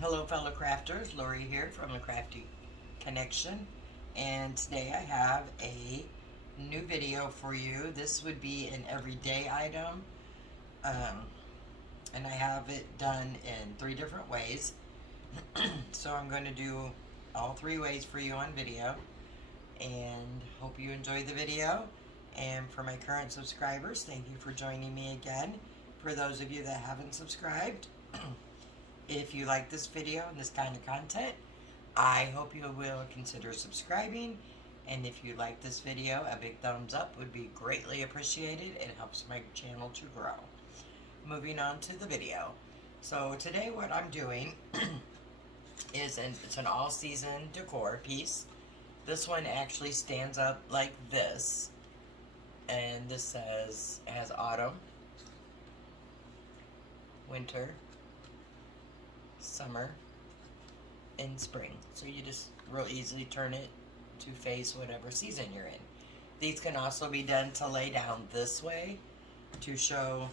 Hello fellow crafters, Lori here from the Crafty Connection, and today I have a new video for you. This would be an everyday item, um, and I have it done in 3 different ways. So I'm going to do all 3 ways for you on video, and hope you enjoy the video. And for my current subscribers, thank you for joining me again. For those of you that haven't subscribed, if you like this video and this kind of content, I hope you will consider subscribing. And if you like this video, a big thumbs up would be greatly appreciated. It helps my channel to grow. Moving on to the video. So today what I'm doing is it's an all-season decor piece. This one actually stands up like this. And this has autumn, winter, summer, and spring. So you just real easily turn it to face whatever season you're in. These can also be done to lay down this way to show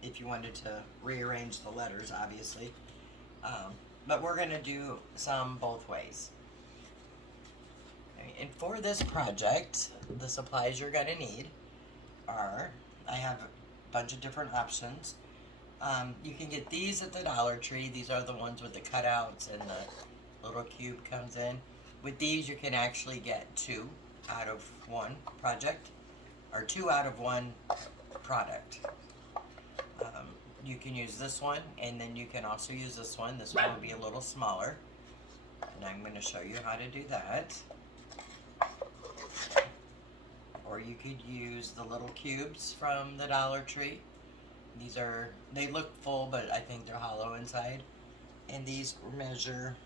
if you wanted to rearrange the letters, obviously. But we're going to do some both ways. And for this project, the supplies you're going to need are, I have a bunch of different options. You can get these at the Dollar Tree. These are the ones with the cutouts and the little cube comes in. With these, you can actually get 2 out of 1 project, or 2 out of 1 product. You can use this one, and then you can also use this one. This one will be a little smaller, and I'm going to show you how to do that. Or you could use the little cubes from the Dollar Tree. They look full, but I think they're hollow inside. And these measure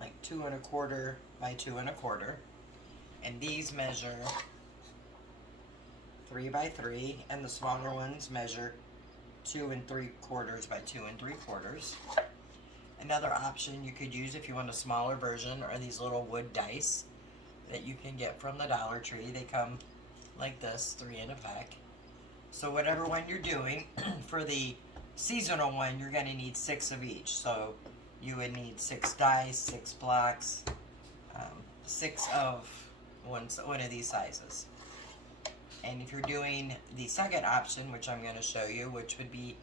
like 2 1/4 by 2 1/4. And these measure 3 by 3. And the smaller ones measure 2 3/4 by 2 3/4. Another option you could use if you want a smaller version are these little wood dice that you can get from the Dollar Tree. They come like this, 3 in a pack. So whatever one you're doing, for the seasonal one, you're going to need 6 of each. So you would need 6 dice, 6 blocks, 6 of one of these sizes. And if you're doing the second option, which I'm going to show you, which would be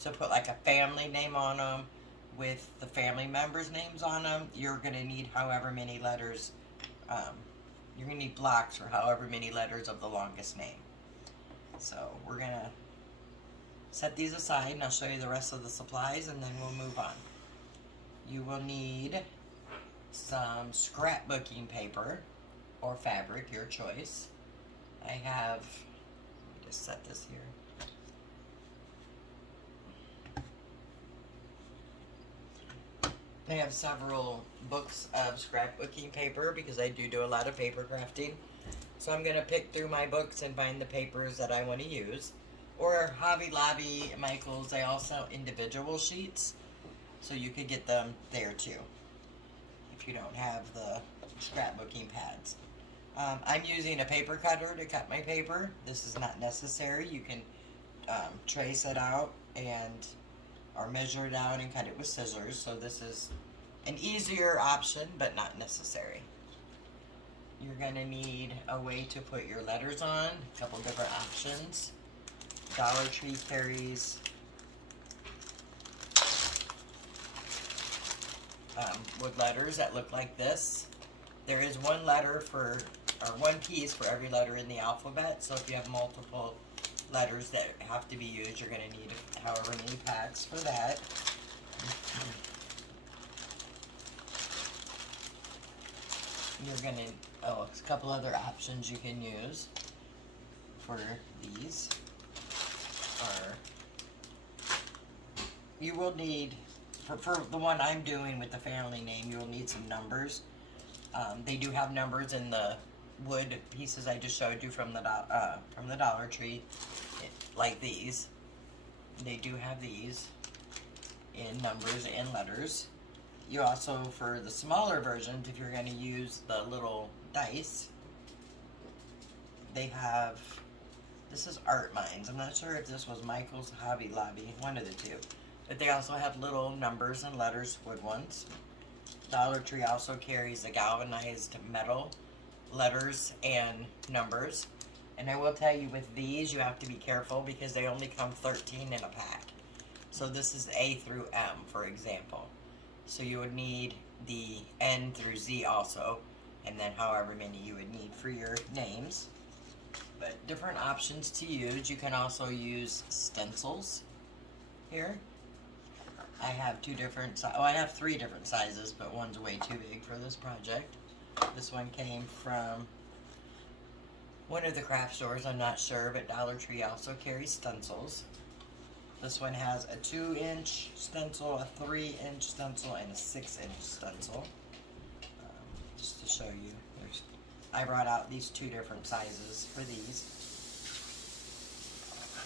to put like a family name on them with the family members' names on them, you're going to need however many letters. You're going to need blocks for however many letters of the longest name. So we're going to set these aside, and I'll show you the rest of the supplies, and then we'll move on. You will need some scrapbooking paper or fabric, your choice. I have, let me just set this here. I have several books of scrapbooking paper because I do a lot of paper crafting. So I'm going to pick through my books and find the papers that I want to use. Or Hobby Lobby, Michael's, they all sell individual sheets. So you could get them there too if you don't have the scrapbooking pads. I'm using a paper cutter to cut my paper. This is not necessary. You can trace it out or measure it out and cut it with scissors. So this is an easier option, but not necessary. You're going to need a way to put your letters on, a couple different options. Dollar Tree carries wood letters that look like this. There is one piece for every letter in the alphabet, so if you have multiple letters that have to be used, you're going to need however many packs for that. You're going to, a couple other options you can use for these are, you will need, for the one I'm doing with the family name, you will need some numbers. They do have numbers in the wood pieces I just showed you from the Dollar Tree, like these. They do have these in numbers and letters. You also, for the smaller versions, if you're going to use the little dice, they have This is Art Minds. I'm not sure if this was Michael's, Hobby Lobby, one of the two. But they also have little numbers and letters, wood ones. Dollar Tree also carries the galvanized metal letters and numbers. And I will tell you, with these, you have to be careful because they only come 13 in a pack. So this is A through M, for example. So you would need the N through Z also, and then however many you would need for your names. But different options to use. You can also use stencils here. I have two different, I have three different sizes, but one's way too big for this project. This one came from one of the craft stores, I'm not sure, but Dollar Tree also carries stencils. This one has a 2-inch stencil, a 3-inch stencil, and a 6-inch stencil. Just to show you, I brought out these two different sizes for these.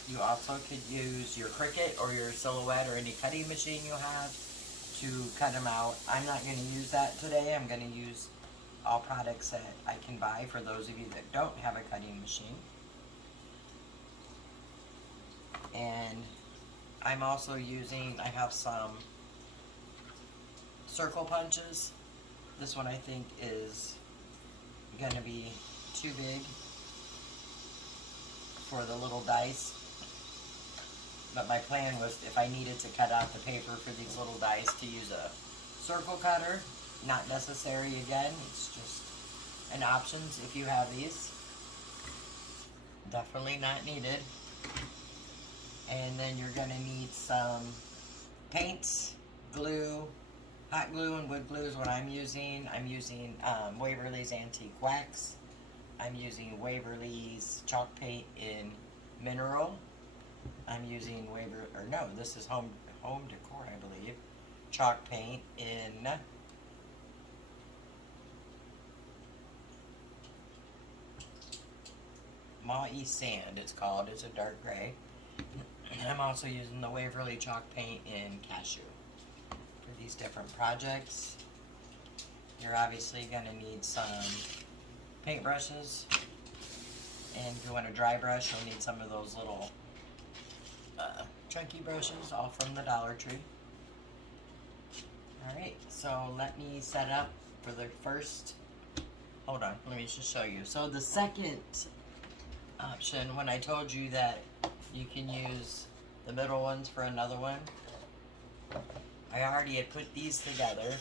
You also could use your Cricut or your Silhouette or any cutting machine you have to cut them out. I'm not going to use that today. I'm going to use all products that I can buy for those of you that don't have a cutting machine. And I'm also using, I have some circle punches. This one I think is going to be too big for the little dice. But my plan was, if I needed to cut out the paper for these little dice, to use a circle cutter. Not necessary again, it's just an option if you have these. Definitely not needed. And then you're going to need some paints, glue, hot glue and wood glue is what I'm using. I'm using Waverly's Antique Wax. I'm using Waverly's chalk paint in mineral. I'm using this is Home Decor, I believe. Chalk paint in Maui Sand, it's called. It's a dark gray. And I'm also using the Waverly chalk paint in Cashew for these different projects. You're obviously going to need some paint brushes. And if you want a dry brush, you'll need some of those little chunky brushes, all from the Dollar Tree. Alright, so let me set up for the first, hold on, let me just show you. So the second option, when I told you that you can use the middle ones for another one, I already had put these together,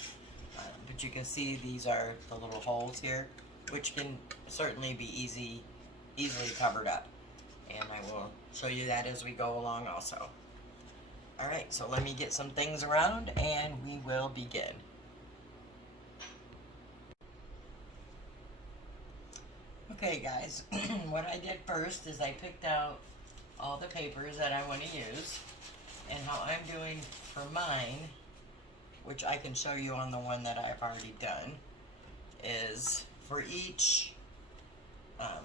but you can see these are the little holes here, which can certainly be easily covered up. And I will show you that as we go along also. Alright, so let me get some things around and we will begin. Okay guys, what I did first is I picked out all the papers that I want to use, and how I'm doing for mine, which I can show you on the one that I've already done, is for each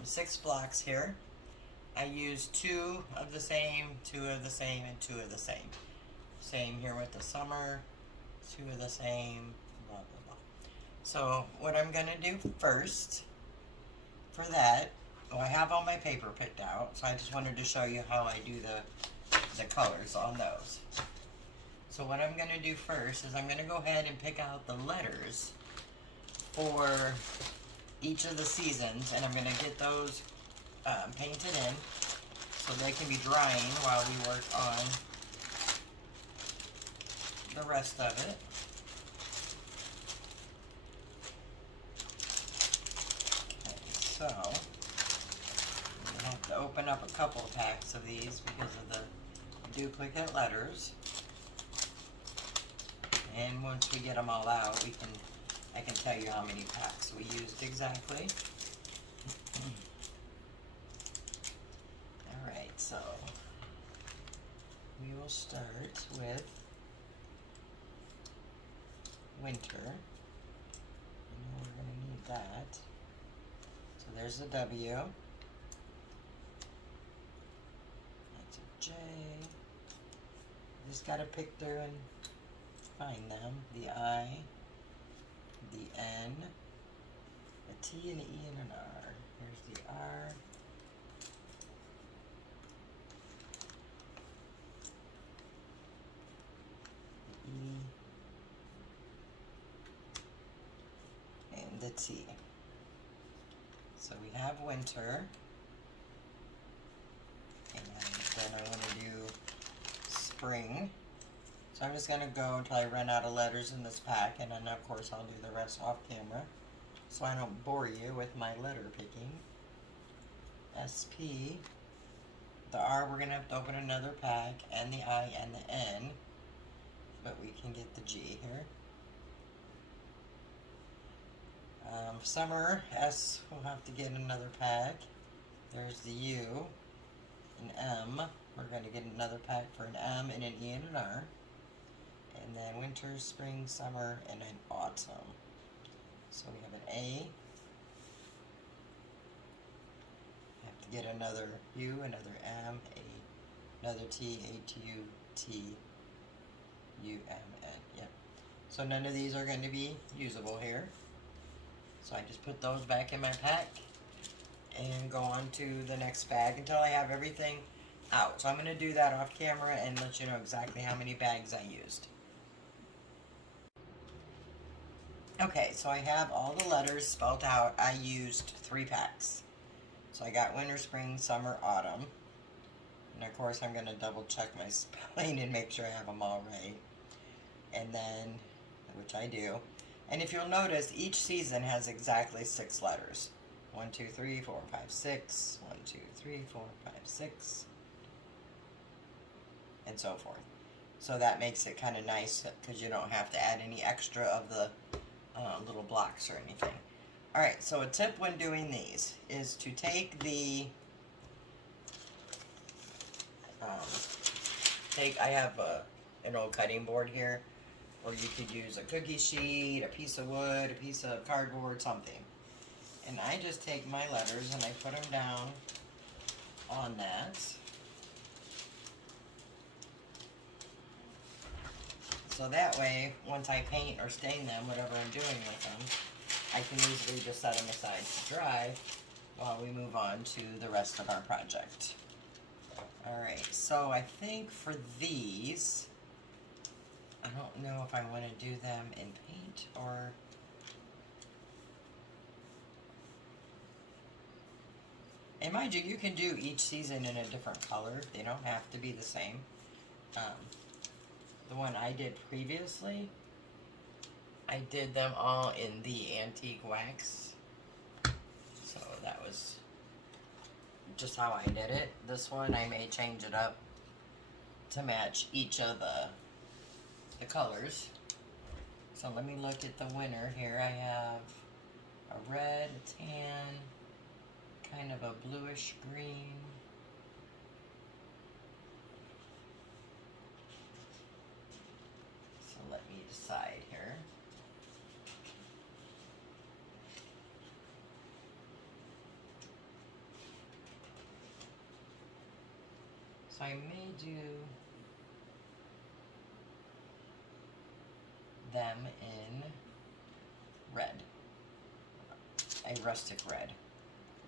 6 blocks here, I use 2 of the same, 2 of the same, and 2 of the same. Same here with the summer, 2 of the same, blah, blah, blah. So what I'm going to do first for that, I have all my paper picked out, so I just wanted to show you how I do the colors on those. So what I'm going to do first is I'm going to go ahead and pick out the letters for each of the seasons, and I'm going to get those painted in so they can be drying while we work on the rest of it. Okay, so I'm going to have to open up a couple of packs of these because of the duplicate letters. And once we get them all out, I can tell you how many packs we used exactly. Alright, so we will start with winter. And we're going to need that. So there's the W. That's a J. Just got to pick through and find them. The I, the N, a T and an E and an R. Here's the R, T. So we have winter, and then I want to do spring. So I'm just going to go until I run out of letters in this pack, and then of course I'll do the rest off camera so I don't bore you with my letter picking. SP. The R we're going to have to open another pack, and the I and the N, but we can get the G here. Summer, S, we'll have to get another pack. There's the U, an M. We're going to get another pack for an M and an E and an R. And then winter, spring, summer, and an autumn. So we have an A. Have to get another U, another M, A, another T, A, T, U, T, U, M, N. Yep. So none of these are going to be usable here. So I just put those back in my pack and go on to the next bag until I have everything out. So I'm going to do that off camera and let you know exactly how many bags I used. Okay, so I have all the letters spelled out. I used 3 packs. So I got winter, spring, summer, autumn. And of course I'm going to double check my spelling and make sure I have them all right. And then, which I do. And if you'll notice, each season has exactly 6 letters. 1, 2, 3, 4, 5, 6. 1, 2, 3, 4, 5, 6. And so forth. So that makes it kind of nice because you don't have to add any extra of the little blocks or anything. Alright, so a tip when doing these is to take the I have an old cutting board here, or you could use a cookie sheet, a piece of wood, a piece of cardboard, something. And I just take my letters and I put them down on that. So that way, once I paint or stain them, whatever I'm doing with them, I can easily just set them aside to dry while we move on to the rest of our project. Alright, so I think for these, I don't know if I want to do them in paint or... And mind you, you can do each season in a different color. They don't have to be the same. The one I did previously, I did them all in the antique wax. So that was just how I did it. This one I may change it up to match each of the colors. So let me look at the winner here. I have a red, a tan, kind of a bluish green. So let me decide here. So I may do them in red, a rustic red.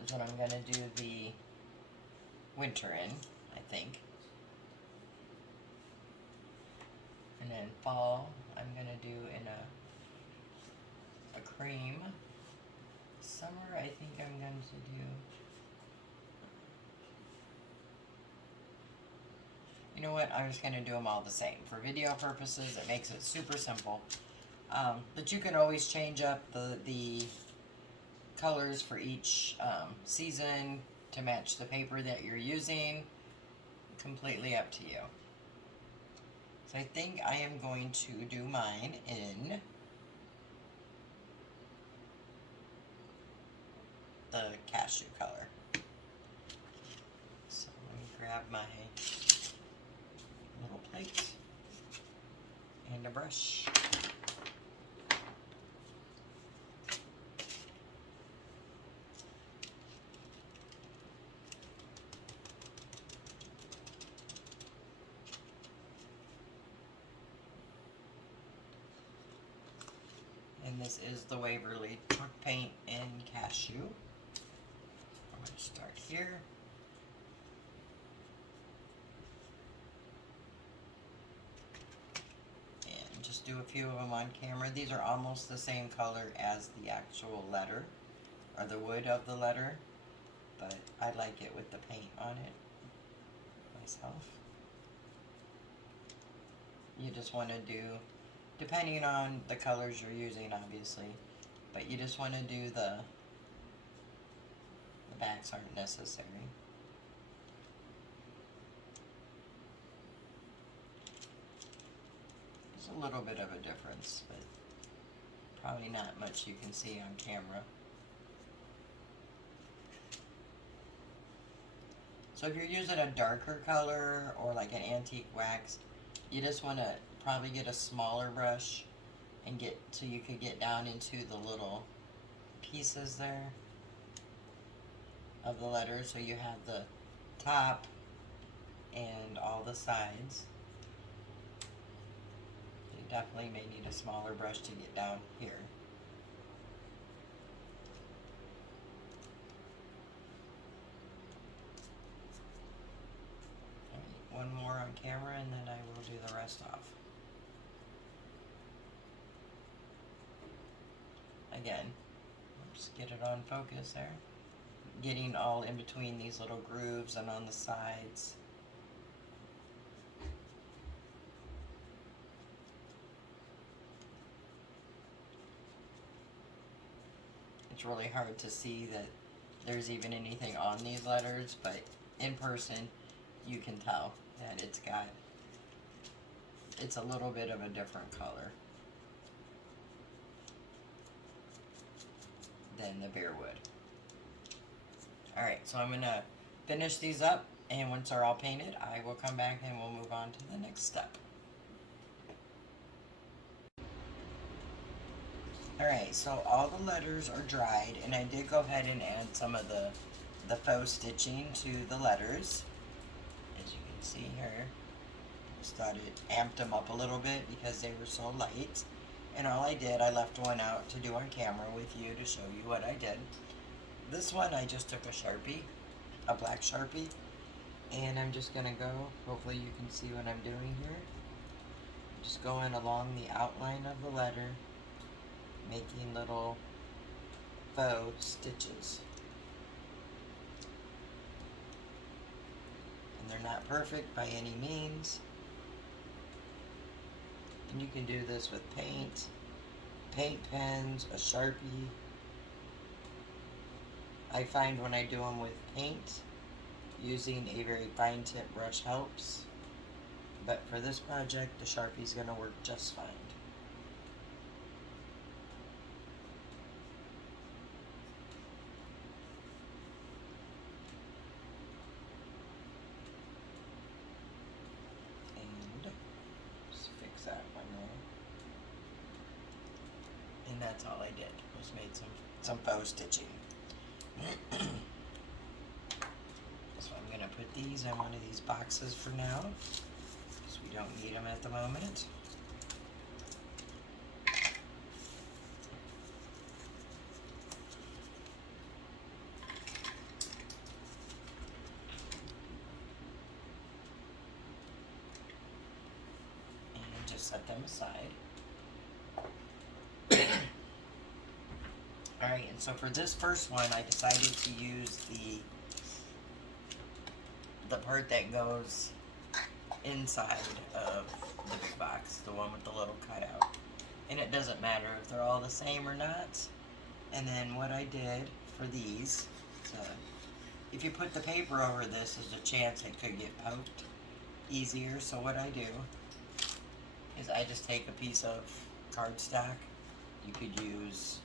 Is what I'm going to do the winter in, I think. And then fall, I'm going to do in a cream. Summer, I think I'm going to do... You know what, I'm just going to do them all the same. For video purposes, it makes it super simple. But you can always change up the colors for each season to match the paper that you're using. Completely up to you. So I think I am going to do mine in the cashew color. So let me grab my little plate and a brush. And this is the Waverly Chalk Paint in Cashew. I'm going to start here. And just do a few of them on camera. These are almost the same color as the actual letter, or the wood of the letter, but I like it with the paint on it myself. You just want to do, depending on the colors you're using, obviously, but you just want to do the backs aren't necessary. There's a little bit of a difference, but probably not much you can see on camera. So if you're using a darker color or like an antique wax, you just want to probably get a smaller brush and get so you could get down into the little pieces there of the letter, so you have the top and all the sides. You definitely may need a smaller brush to get down here. One more on camera and then I will do the rest off. Again, just get it on focus there. Getting all in between these little grooves and on the sides. It's really hard to see that there's even anything on these letters, but in person you can tell that it's a little bit of a different color than the bare wood. Alright, so I'm going to finish these up, and once they're all painted, I will come back and we'll move on to the next step. Alright, so all the letters are dried, and I did go ahead and add some of the faux stitching to the letters. As you can see here, just thought it amped them up a little bit because they were so light. And all I did, I left one out to do on camera with you to show you what I did. This one I just took a Sharpie, a black Sharpie, and I'm just going to go, hopefully you can see what I'm doing here. Just going along the outline of the letter, making little faux stitches. And they're not perfect by any means. And you can do this with paint pens, a Sharpie. I find when I do them with paint, using a very fine tip brush helps. But for this project, the Sharpie's going to work just fine. And just fix that one there. And that's all I did, was made some faux stitching. So I'm going to put these in one of these boxes for now, because we don't need them at the moment. And just set them aside. Alright, and so for this first one, I decided to use the part that goes inside of the big box, the one with the little cutout. And it doesn't matter if they're all the same or not. And then what I did for these, if you put the paper over this, there's a chance it could get poked easier. So what I do is I just take a piece of cardstock. You could use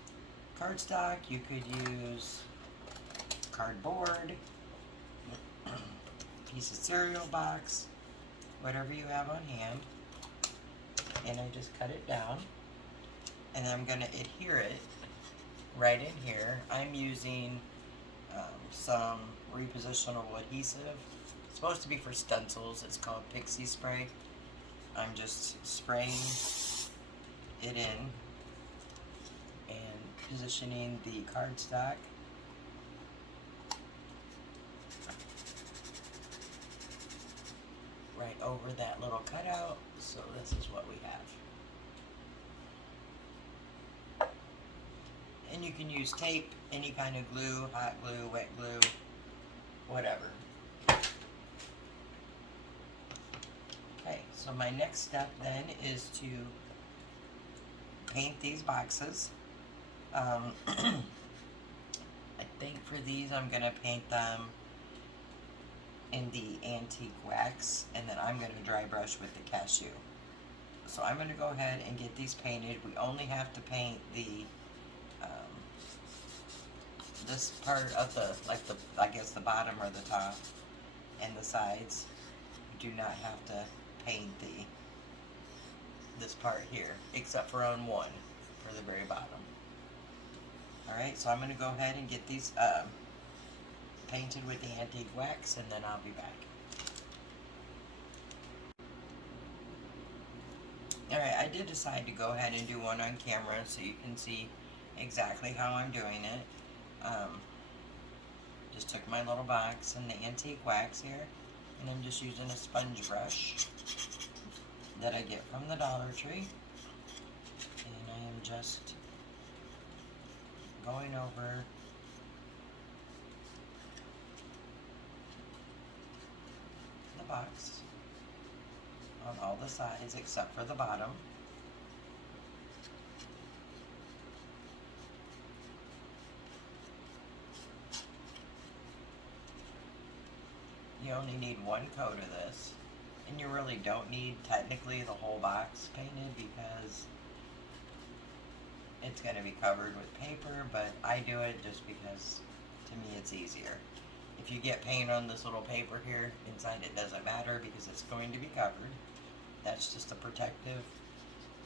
cardstock, you could use cardboard, piece of cereal box, whatever you have on hand, and I just cut it down, and I'm going to adhere it right in here. I'm using some repositionable adhesive. It's supposed to be for stencils. It's called Pixie Spray. I'm just spraying it in and positioning the cardstock right over that little cutout. So this is what we have. And you can use tape, any kind of glue, hot glue, wet glue, whatever. Okay, so my next step then is to paint these boxes. I think for these I'm going to paint them in the antique wax, and then I'm going to dry brush with the cashew. So I'm going to go ahead and get these painted. We only have to paint the this part of the, like the, I guess the bottom or the top and the sides. We do not have to paint this part here, except for on one, for the very bottom. Alright, so I'm going to go ahead and get these painted with the antique wax, and then I'll be back. Alright, I did decide to go ahead and do one on camera so you can see exactly how I'm doing it. Just took my little box and the antique wax here, and I'm just using a sponge brush that I get from the Dollar Tree, and I am just going over the box on all the sides except for the bottom. You only need one coat of this, and you really don't need technically the whole box painted because it's going to be covered with paper, but I do it just because to me it's easier. If you get paint on this little paper here inside, it doesn't matter because it's going to be covered. That's just a protective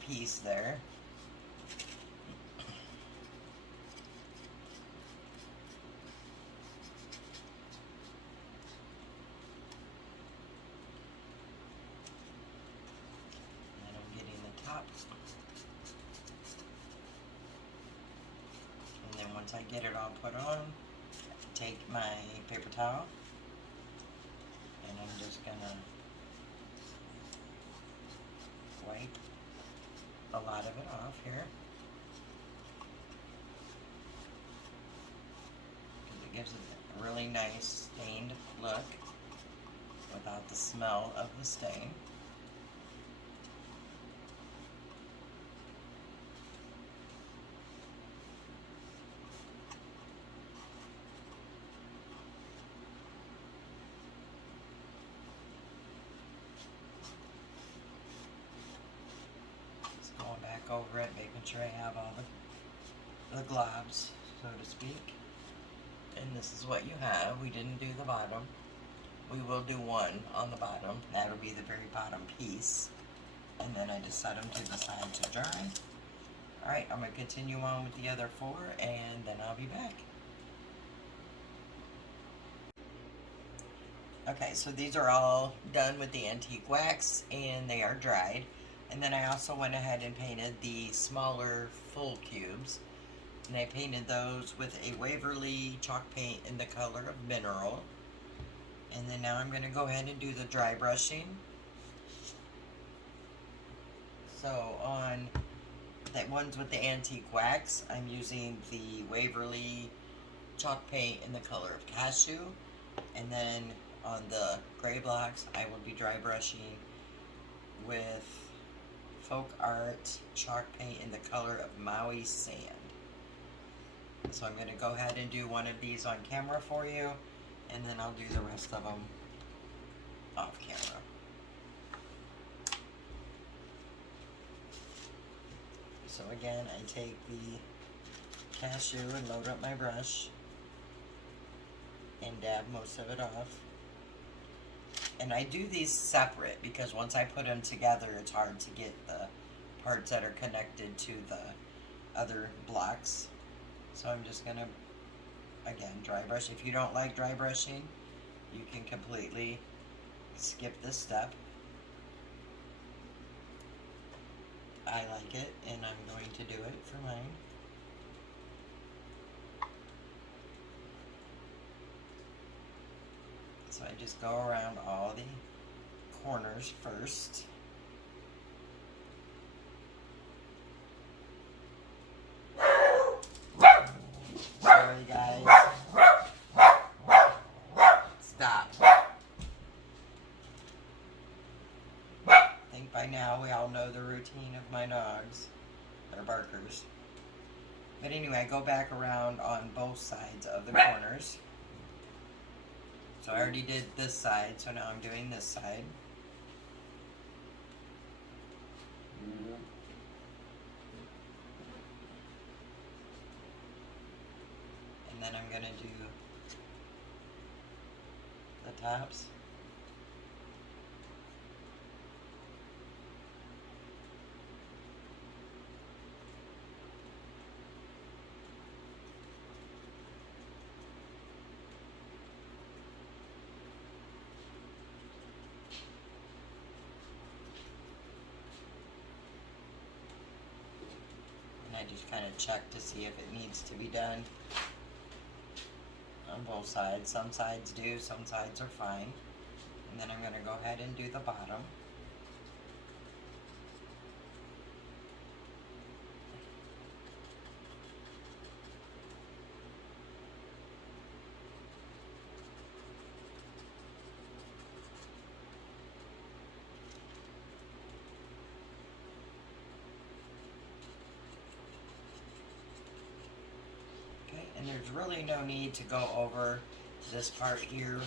piece there. And then once I get it all put on, take my paper towel and I'm just gonna wipe a lot of it off here, because it gives it a really nice stained look without the smell of the stain. Over it, making sure I have all the globs, so to speak. And this is what you have. We didn't do the bottom. We will do one on the bottom. That'll be the very bottom piece. And then I just set them to the side to dry. Alright, I'm going to continue on with the other four, and then I'll be back. Okay, so these are all done with the antique wax, and they are dried. And then I also went ahead and painted the smaller full cubes. And I painted those with a Waverly chalk paint in the color of Mineral. And then now I'm going to go ahead and do the dry brushing. So on the ones with the antique wax, I'm using the Waverly chalk paint in the color of Cashew. And then on the gray blocks, I will be dry brushing with Faux Art chalk paint in the color of Maui Sand. So I'm going to go ahead and do one of these on camera for you, and then I'll do the rest of them off camera. So again, I take the cashew and load up my brush and dab most of it off. And I do these separate because once I put them together, it's hard to get the parts that are connected to the other blocks. So I'm just going to, again, dry brush. If you don't like dry brushing, you can completely skip this step. I like it, and I'm going to do it for mine. So I just go around all the corners first. now we all know the routine of my dogs. They're barkers. But anyway, I go back around on both sides of the corners. So I already did this side, so now I'm doing this side. And then I'm gonna do the tops. I just kind of check to see if it needs to be done on both sides. Some sides do, some sides are fine. And then I'm going to go ahead and do the bottom. And there's really no need to go over this part here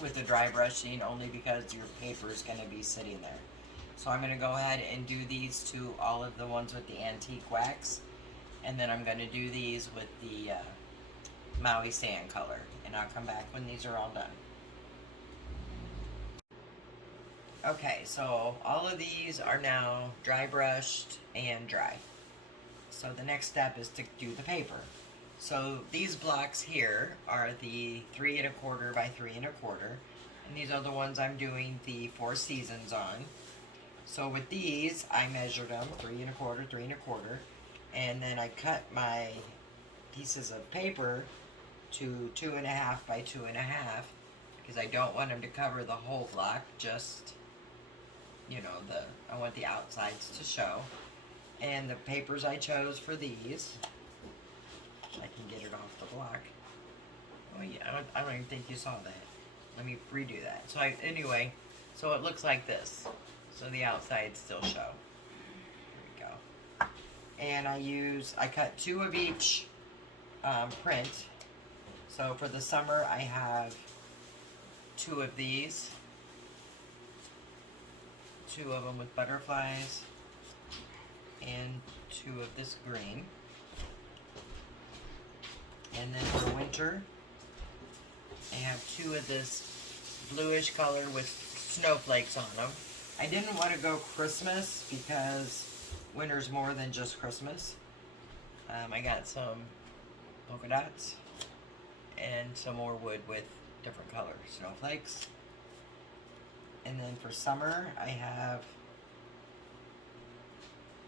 with the dry brushing, only because your paper is going to be sitting there. So I'm going to go ahead and do these to all of the ones with the antique wax, and then I'm going to do these with the Maui sand color, and I'll come back when these are all done. Okay, so all of these are now dry brushed and dry. So the next step is to do the paper. So these blocks here are the 3 1/4 by 3 1/4, and these are the ones I'm doing the 4 seasons on. So with these, I measured them 3 1/4, 3 1/4, and then I cut my pieces of paper to 2 1/2 by 2 1/2 because I don't want them to cover the whole block. Just, you know, I want the outsides to show. And the papers I chose for these, I can get it off the block. Oh yeah, I don't even think you saw that. Let me redo that. So anyway, so it looks like this. So the outsides still show. Here we go. And I cut 2 of each print. So for the summer, I have 2 of these. 2 of them with butterflies. And 2 of this green. And then for winter, I have 2 of this bluish color with snowflakes on them. I didn't want to go Christmas because winter's more than just Christmas. I got some polka dots and some more wood with different color snowflakes. And then for summer, I have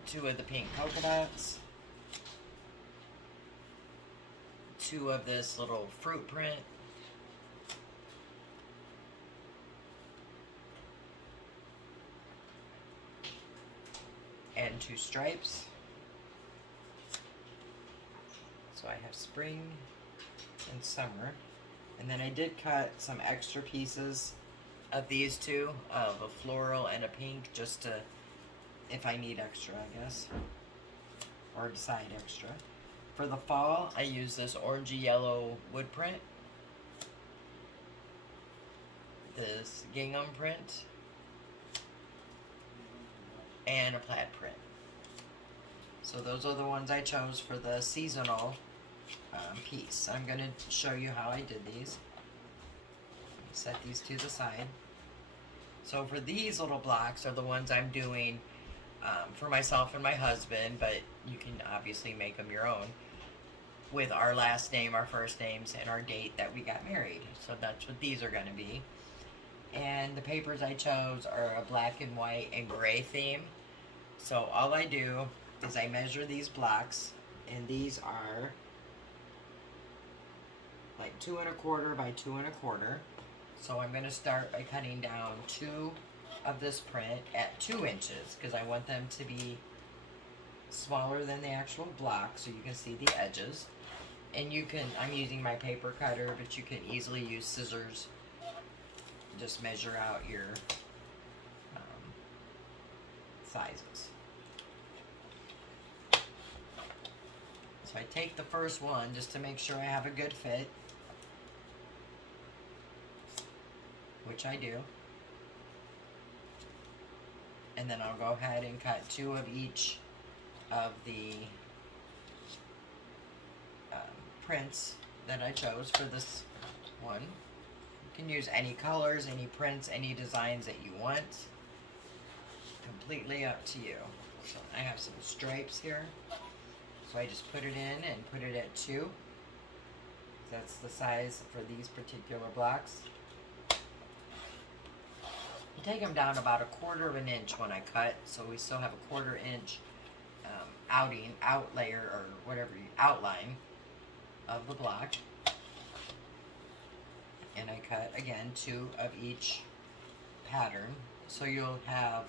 2 of the pink polka dots. 2 of this little fruit print. And 2 stripes. So I have spring and summer. And then I did cut some extra pieces of these 2, of a floral and a pink, just to, if I need extra, I guess. Or decide extra. For the fall, I use this orangey yellow wood print, this gingham print, and a plaid print. So those are the ones I chose for the seasonal piece. I'm going to show you how I did these. Set these to the side. So for these little blocks are the ones I'm doing for myself and my husband, but you can obviously make them your own, with our last name, our first names, and our date that we got married. So that's what these are going to be. And the papers I chose are a black and white and gray theme. So all I do is I measure these blocks, and these are like 2 1/4 by 2 1/4. So I'm going to start by cutting down 2 of this print at 2 inches because I want them to be smaller than the actual block so you can see the edges. And you can, I'm using my paper cutter, but you can easily use scissors. Just measure out your sizes. So I take the first one just to make sure I have a good fit, which I do. And then I'll go ahead and cut 2 of each of the prints that I chose for this one. You can use any colors, any prints, any designs that you want. Completely up to you. So I have some stripes here. So I just put it in and put it at 2. That's the size for these particular blocks. You take them down about 1/4 of an inch when I cut, so we still have a 1/4 inch out layer or whatever, outline of the block. And I cut again 2 of each pattern, so you'll have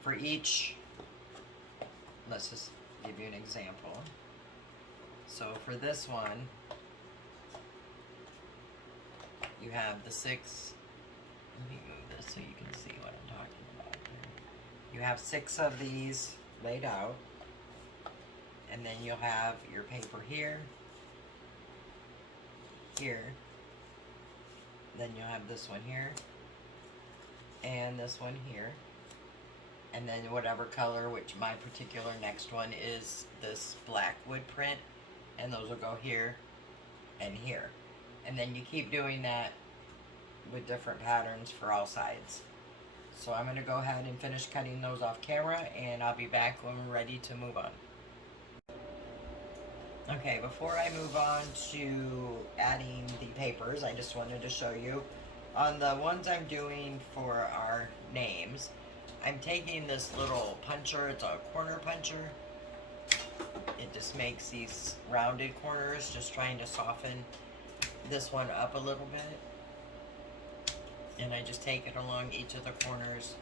for each, let's just give you an example. So for this one, you have the 6, let me move this so you can see what I'm talking about here. You have 6 of these laid out, and then you'll have your paper here, here, then you'll have this one here, and this one here, and then whatever color, which my particular next one is this black wood print, and those will go here and here. And then you keep doing that with different patterns for all sides. So I'm going to go ahead and finish cutting those off camera, and I'll be back when we're ready to move on. Okay, before I move on to adding the papers, I just wanted to show you on the ones I'm doing for our names, I'm taking this little puncher. It's a corner puncher. It just makes these rounded corners, just trying to soften this one up a little bit. And I just take it along each of the corners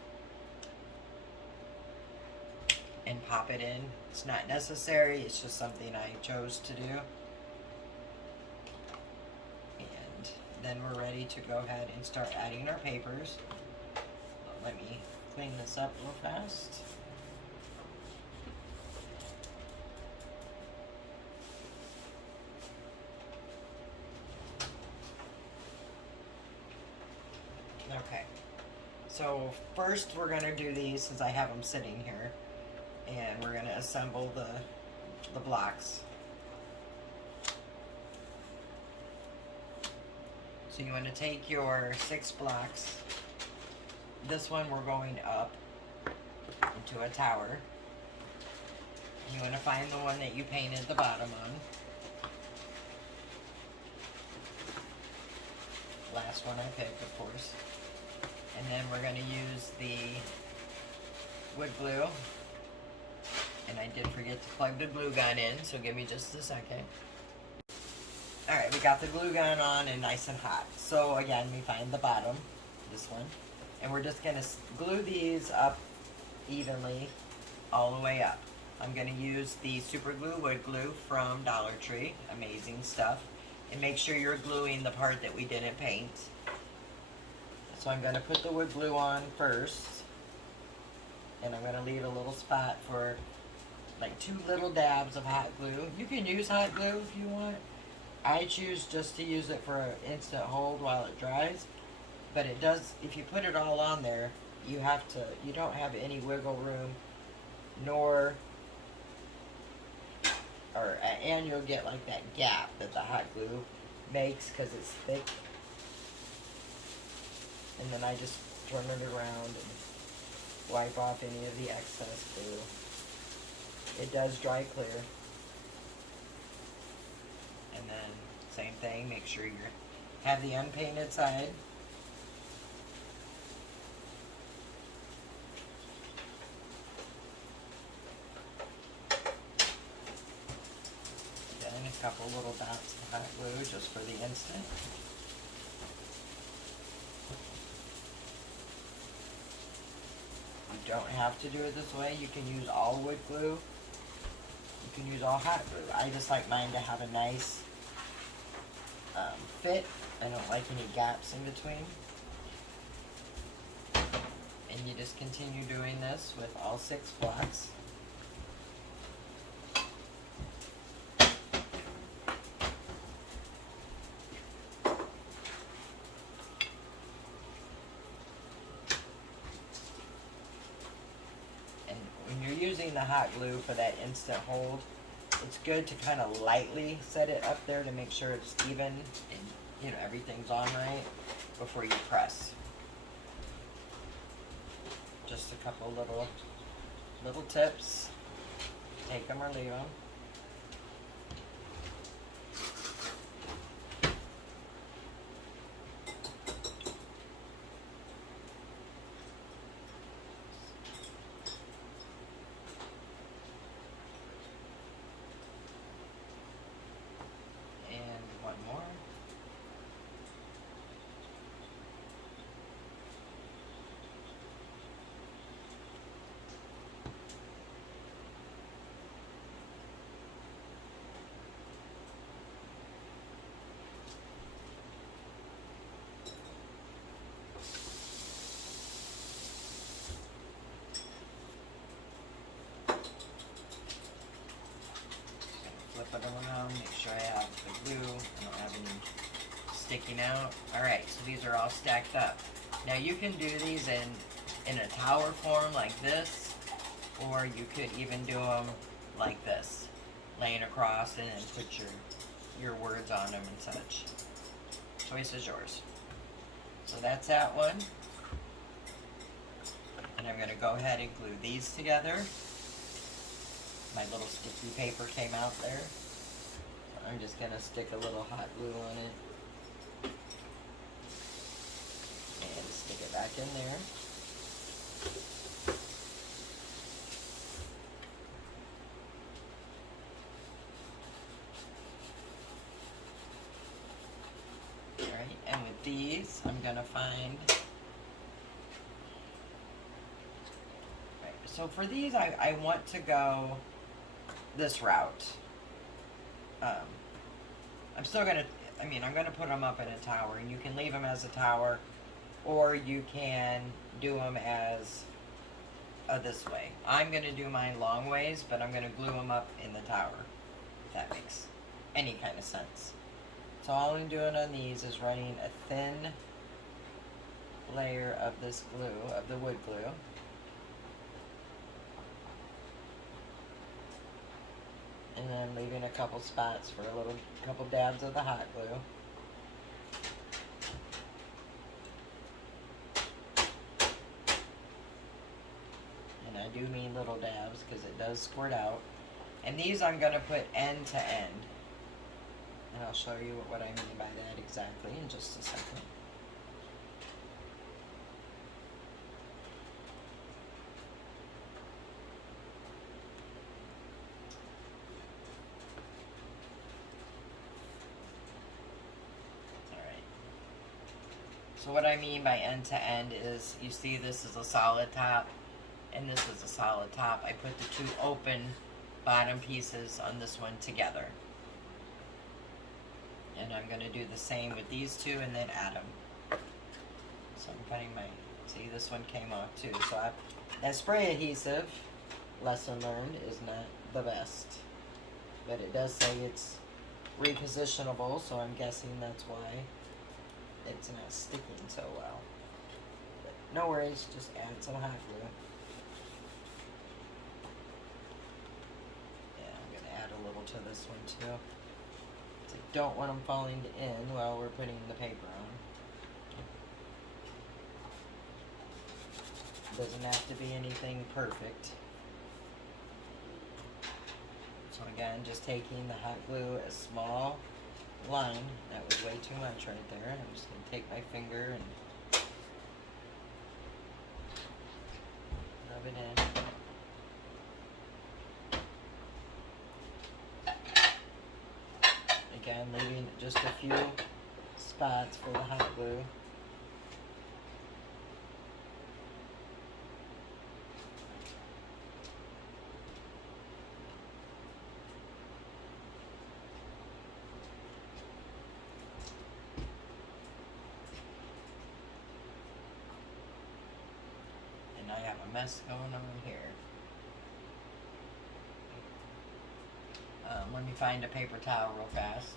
and pop it in. It's not necessary, it's just something I chose to do. And then we're ready to go ahead and start adding our papers. Let me clean this up real fast. Okay, so first we're going to do these since I have them sitting here, and we're going to assemble the blocks. So you want to take your 6 blocks. This one we're going up into a tower. You want to find the one that you painted the bottom on. Last one I picked, of course. And then we're going to use the wood glue. And I did forget to plug the glue gun in, so give me just a second. Alright, we got the glue gun on and nice and hot. So again, we find the bottom, this one. And we're just going to glue these up evenly all the way up. I'm going to use the Super Glue Wood Glue from Dollar Tree. Amazing stuff. And make sure you're gluing the part that we didn't paint. So I'm going to put the wood glue on first. And I'm going to leave a little spot for like 2 little dabs of hot glue. You can use hot glue if you want. I choose just to use it for an instant hold while it dries. But it does, if you put it all on there, you don't have any wiggle room, and you'll get like that gap that the hot glue makes because it's thick. And then I just turn it around and wipe off any of the excess glue. It does dry clear. And then same thing, make sure you have the unpainted side. A couple little dots of hot glue just for the instant. You don't have to do it this way. You can use all wood glue. You can use all hot glue. I just like mine to have a nice fit. I don't like any gaps in between. And you just continue doing this with all 6 blocks. And when you're using the hot glue for that instant hold, it's good to kind of lightly set it up there to make sure it's even and you know everything's on right before you press. Just a couple little tips. Take them or leave them. And one more. Flip it around, make sure I have the glue. I don't have any sticking out. Alright, so these are all stacked up. Now you can do these in a tower form like this, or you could even do them like this, laying across and then put your words on them and such. Choice is yours. So that's that one. And I'm going to go ahead and glue these together. My little sticky paper came out there. So I'm just going to stick a little hot glue on it. And stick it back in there. Alright, and with these, I'm going to find... Right, so for these, I want to go this route. I'm still going to, I'm going to put them up in a tower, and you can leave them as a tower, or you can do them as this way. I'm going to do mine long ways, but I'm going to glue them up in the tower, if that makes any kind of sense. So all I'm doing on these is running a thin layer of this glue, of the wood glue. And then leaving a couple spots for a couple dabs of the hot glue. And I do mean little dabs because it does squirt out. And these I'm going to put end to end. And I'll show you what I mean by that exactly in just a second. So what I mean by end to end is, you see this is a solid top, and this is a solid top. I put the two open bottom pieces on this one together. And I'm going to do the same with these two and then add them. So I'm cutting my, see this one came off too. So that spray adhesive, lesson learned, is not the best. But it does say it's repositionable, so I'm guessing that's why it's not sticking so well. But no worries, just add some hot glue. Yeah, I'm going to add a little to this one too. I don't want them falling in while we're putting the paper on. Doesn't have to be anything perfect. So again, just taking the hot glue, a small line, that was way too much right there. I'm just going to take my finger and rub it in. Again, leaving just a few spots for the hot glue. mess going on here. Let me find a paper towel real fast,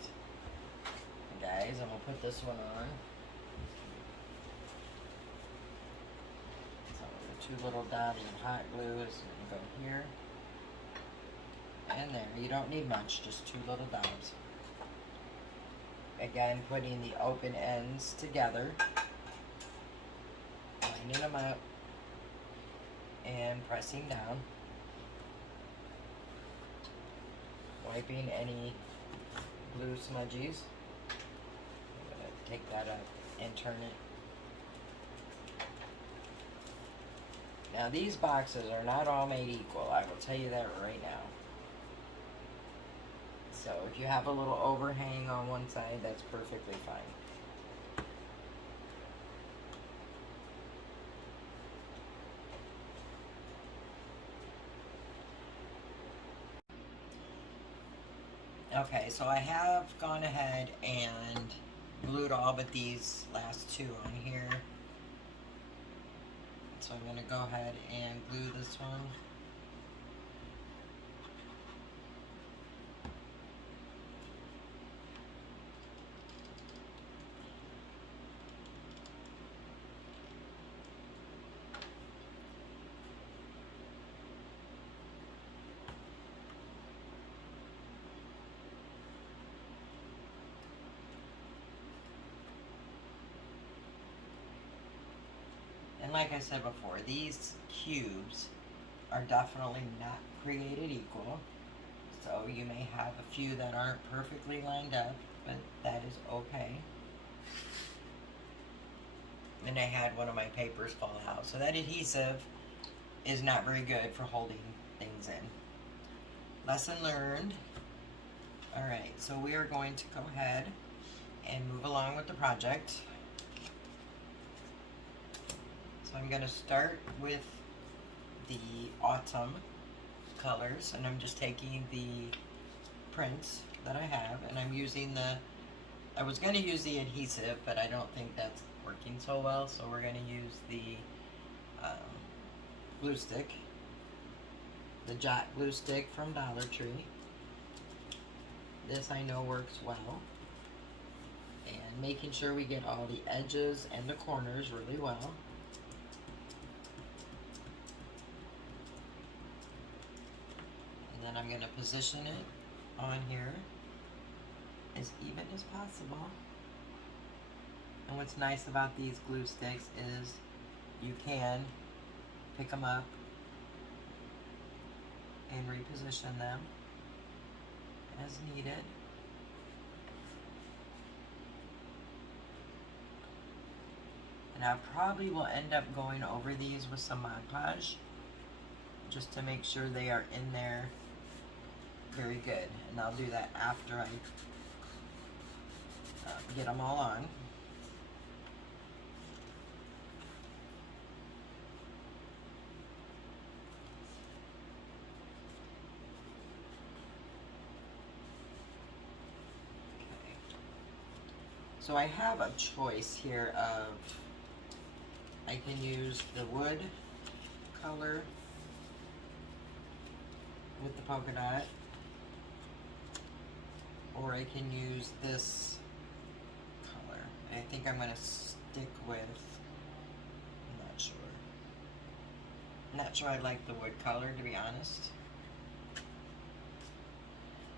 guys, and we'll put this one on. So the 2 little dabs of hot glue is going to go here and there. You don't need much, just 2 little dabs. Again, putting the open ends together, lining them up, and pressing down. Wiping any glue smudgies. I'm going to take that up and turn it. Now these boxes are not all made equal, I will tell you that right now. So if you have a little overhang on one side, that's perfectly fine. Okay, so I have gone ahead and glued all but these last 2 on here. So I'm going to go ahead and glue this one. And like I said before, these cubes are definitely not created equal. So you may have a few that aren't perfectly lined up, but that is okay. And I had one of my papers fall out. So that adhesive is not very good for holding things in. Lesson learned. Alright, so we are going to go ahead and move along with the project. So I'm going to start with the autumn colors, and I'm just taking the prints that I have, and I'm using I was going to use the adhesive, but I don't think that's working so well, so we're going to use the glue stick, the Jot glue stick from Dollar Tree. This I know works well, and making sure we get all the edges and the corners really well. And then I'm going to position it on here as even as possible. And what's nice about these glue sticks is you can pick them up and reposition them as needed. And I probably will end up going over these with some Mod Podge just to make sure they are in there very good. And I'll do that after I get them all on. So I have a choice here of, I can use the wood color with the polka dot, or I can use this color. I think I'm going to stick with, I'm not sure I like the wood color, to be honest.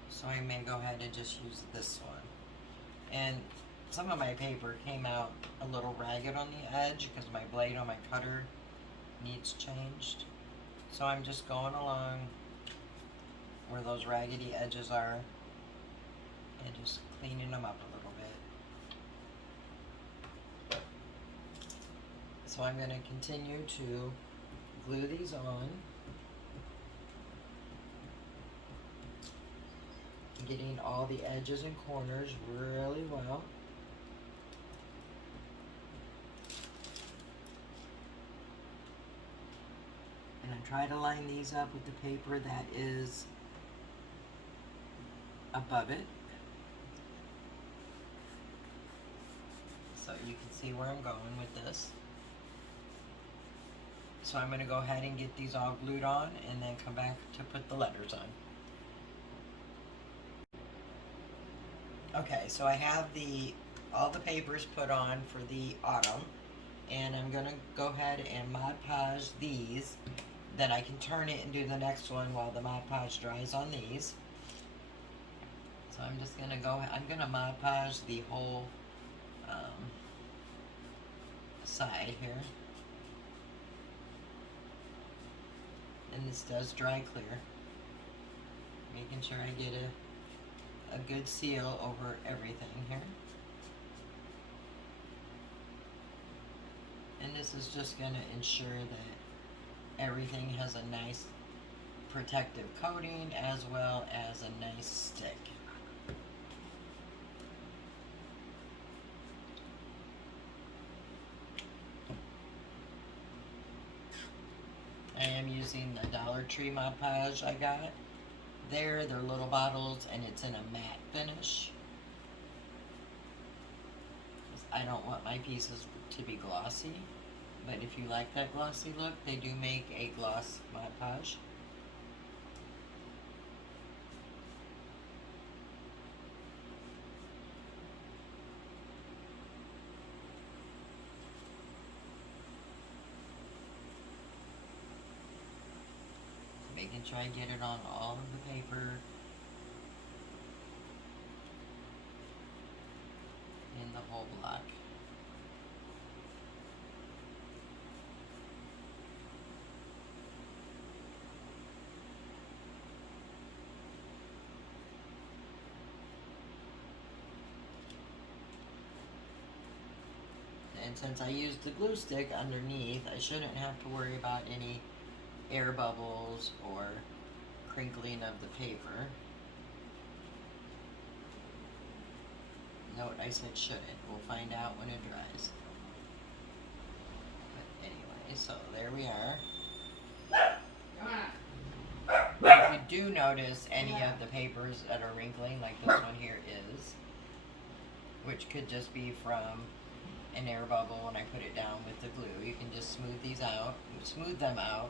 So I may go ahead and just use this one. And some of my paper came out a little ragged on the edge because my blade on my cutter needs changed. So I'm just going along where those raggedy edges are and just cleaning them up a little bit. So I'm going to continue to glue these on, getting all the edges and corners really well. And I try to line these up with the paper that is above it, so you can see where I'm going with this. So I'm going to go ahead and get these all glued on and then come back to put the letters on. Okay, so I have all the papers put on for the autumn, and I'm going to go ahead and Mod Podge these. Then I can turn it and do the next one while the Mod Podge dries on these. So I'm just going to I'm going to Mod Podge the whole side here. And this does dry clear. Making sure I get a good seal over everything here. And this is just going to ensure that everything has a nice protective coating as well as a nice stick. I am using the Dollar Tree Mod Podge I got. They're little bottles and it's in a matte finish. I don't want my pieces to be glossy, but if you like that glossy look, they do make a gloss Mod Podge. Making sure I get it on all of the paper in the whole block. And since I used the glue stick underneath, I shouldn't have to worry about any air bubbles or crinkling of the paper. Note I said shouldn't. We'll find out when it dries. But anyway, so there we are. If you do notice any of the papers that are wrinkling, like this one here is, which could just be from an air bubble when I put it down with the glue, you can just smooth them out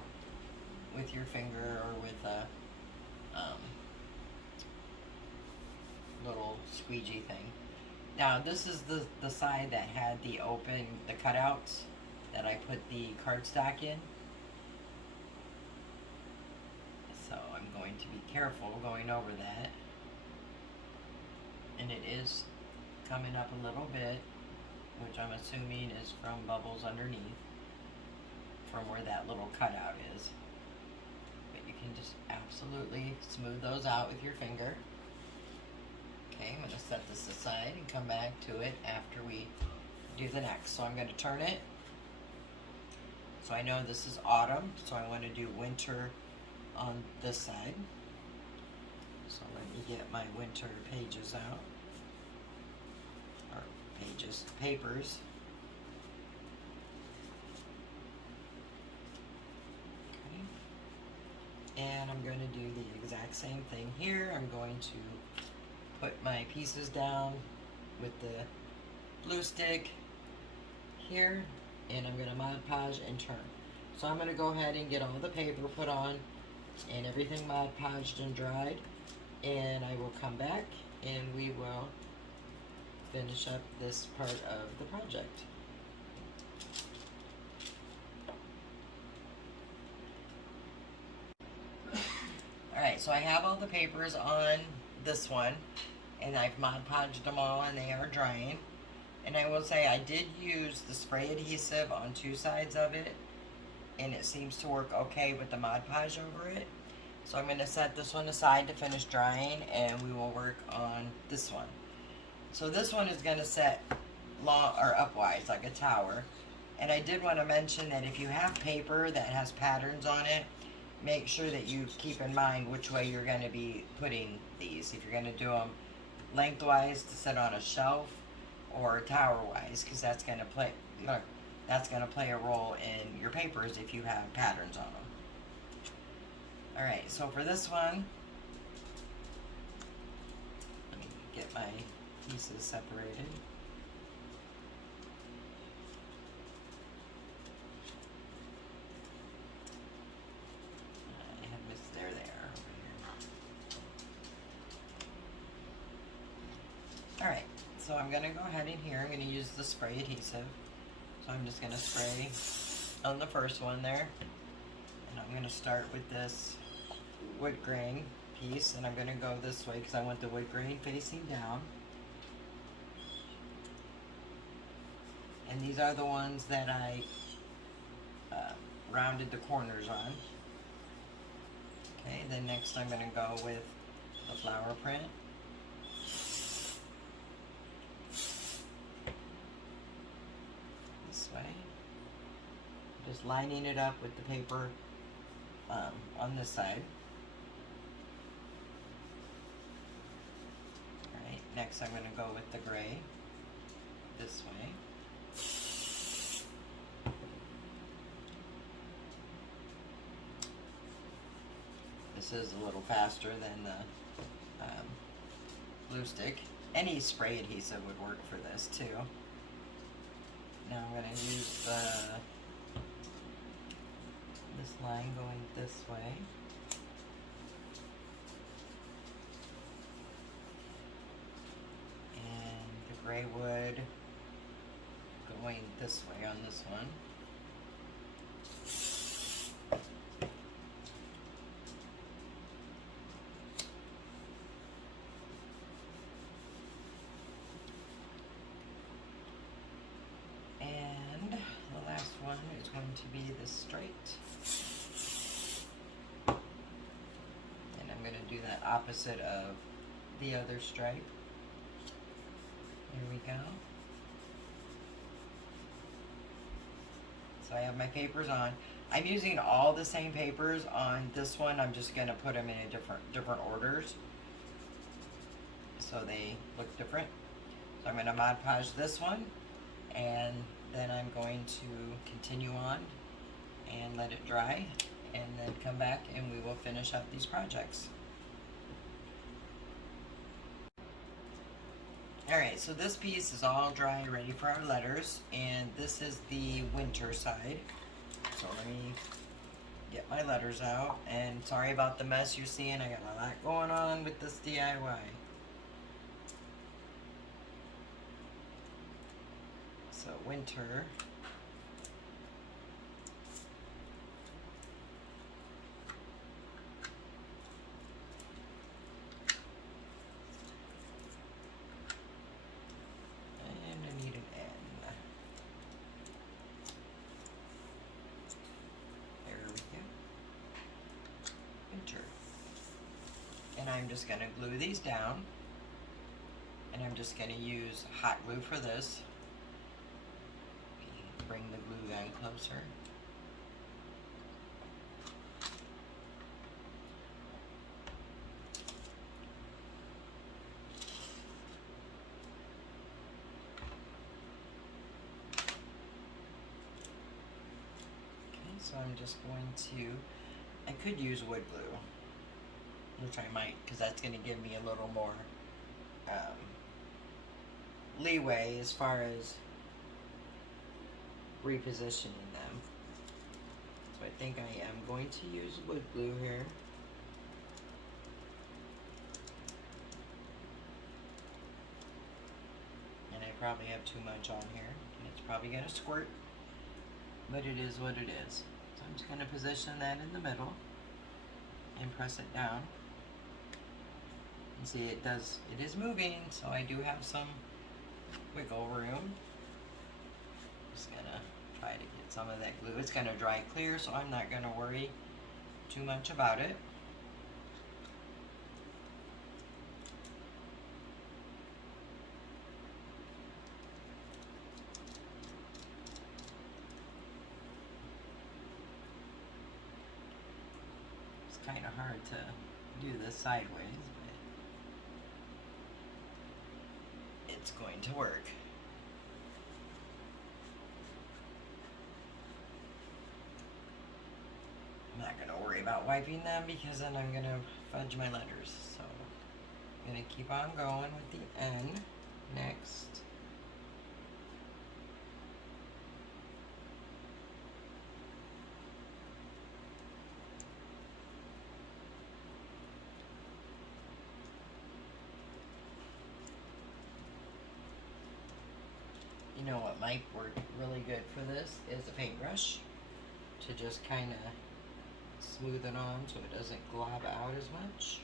with your finger or with a little squeegee thing. Now this is the side that had the cutouts that I put the cardstock in. So I'm going to be careful going over that. And it is coming up a little bit, which I'm assuming is from bubbles underneath, from where that little cutout is. But you can just absolutely smooth those out with your finger. Okay, I'm going to set this aside and come back to it after we do the next. So I'm going to turn it. So I know this is autumn, so I want to do winter on this side. So let me get my winter pages out. Or papers. Okay. And I'm going to do the exact same thing here. I'm going to put my pieces down with the glue stick here, and I'm going to Mod Podge and turn. So I'm going to go ahead and get all the paper put on and everything Mod Podged and dried, and I will come back and we will finish up this part of the project. Alright, so I have all the papers on this one, and I've Mod Podged them all and they are drying. And I will say I did use the spray adhesive on two sides of it, and it seems to work okay with the Mod Podge over it. So I'm going to set this one aside to finish drying, and we will work on this one. So this one is going to set long or upwise like a tower. And I did want to mention that if you have paper that has patterns on it, make sure that you keep in mind which way you're going to be putting these. If you're going to do them lengthwise to sit on a shelf, or tower-wise, because that's going to play a role in your papers if you have patterns on them. All right, so for this one, let me get my pieces separated. Alright, so I'm going to go ahead in here. I'm going to use the spray adhesive. So I'm just going to spray on the first one there. And I'm going to start with this wood grain piece. And I'm going to go this way because I want the wood grain facing down. And these are the ones that I rounded the corners on. Okay, then next I'm going to go with the flower print. This way. Just lining it up with the paper on this side. Alright, next I'm going to go with the gray this way. This is a little faster than the glue stick. Any spray adhesive would work for this too. Now I'm going to use this line going this way. And the gray wood going this way on this one. Is going to be this straight, and I'm going to do that opposite of the other stripe. There we go. So I have my papers on. I'm using all the same papers on this one. I'm just going to put them in a different orders so they look different. So I'm going to Mod Podge this one, and then I'm going to continue on and let it dry, and then come back and we will finish up these projects. Alright, so this piece is all dry, ready for our letters, and this is the winter side. So let me get my letters out, and sorry about the mess you're seeing. I got a lot going on with this DIY. So winter. And I need an N. There we go. Winter. And I'm just going to glue these down. And I'm just going to use hot glue for this. Bring the glue gun closer. Okay, so I'm just going to, I could use wood glue, which I might, because that's going to give me a little more leeway as far as repositioning them. So I think I am going to use wood glue here. And I probably have too much on here, and it's probably going to squirt, but it is what it is. So I'm just going to position that in the middle and press it down. And see, it is moving, so I do have some wiggle room. Just gonna try to get some of that glue. It's gonna dry clear, so I'm not gonna worry too much about it. It's kind of hard to do this sideways, but it's going to work. I'm not going to worry about wiping them because then I'm going to fudge my letters. So I'm going to keep on going with the N next. what might work really good for this is a paintbrush to just kind of smooth it on so it doesn't glob out as much.